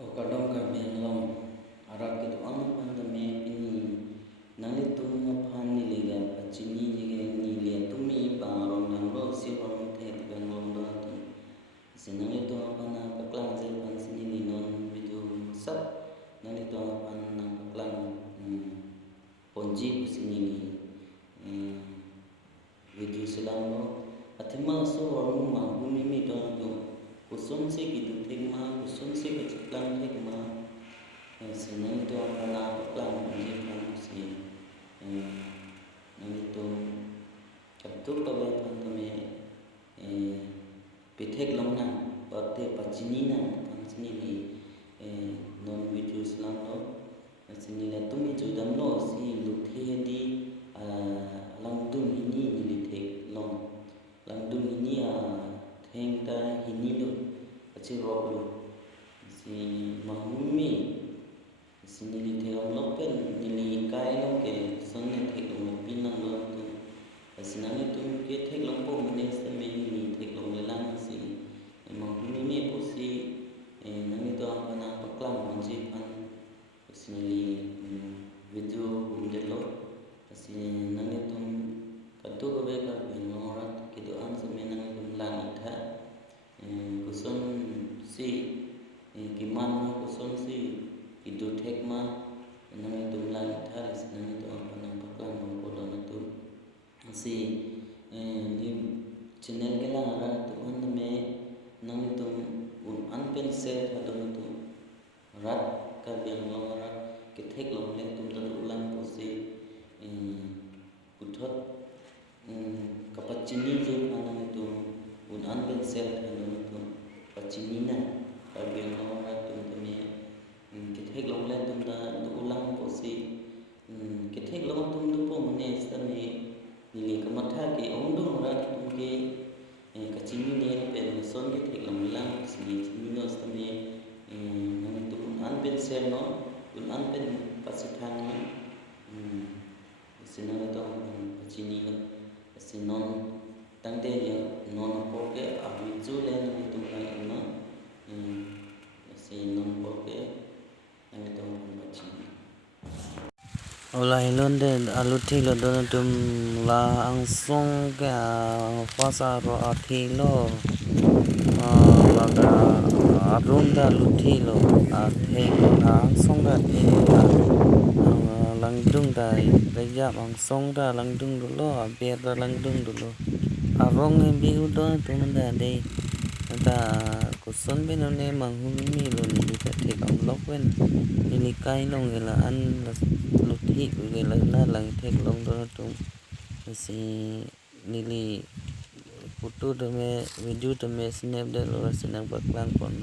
Kadang kadang long arak itu ang pandame ini nali tunna pani lega pacini jige ni le tumi barong dan lo si barong te ben long do tu sinali to pana paklang je pan sini ni non video sat nali to pana paklang ponji sini ni video selang lo athima so warung ma bumi mi to tu kusum se gitu thing ma kusum se ke chaklang thing ma sinang to pana paklang ponji pan si nang to kaptu pa ba pan tame pithek long na pate pachini na pan sini ni non video selang lo sini la tumi judam lo si luthe di langdung ini ni thek long langdung ini theng ta hini lo achi rock lo si mahumi si nili thek long lo pen nili kai lo ke son ne thek long pin long lo tu asinani tum ke thek long po mane se me ni thek long le lang si mahumi me po si nani to apana paklang manji pan sinili video hunde lo si nani tum katu ko be ka binorat kido an se me nani tum lang itha kuson si kiman ma kuson si kido thek ma nani tum lang itha si nani to apana paklang mo ko lo tu si ni channel ke la ra tu an me nani tum an pen se hado tu rat ka biang long rat ke thek long le tum ta ulang ko si uthot kapachini je panang tu un an ben sel hado tu pachini na ka biang long rat tum ta me ke thek long le tum ta ulang ko si ke thek long tum tu po mane sa me ni ka matha ke ong dum rat tum ke kachini ne pen son ke thek long lang si ni no sa me nang tu an ben sel no un an ben pasithang no sinang to chini no sinon tang te yo non ko ke abi chu le no tu kai no sinon ko ke nang to chini Olai lon de alu thi lo don tum la ang song ka pasa ro athi lo la da arun da lu thi lo a the lo na song da the lang dung da da ya ang song da lang dung lo a be da lang dung lo arong e bi u do tum da de ta kuson be no ne mang hu mi lo ni ta the kam lok wen ni kai long la an lu thi ge la na lang thek long do tum si nili photo de me video de me snap de lo sinang paklang kon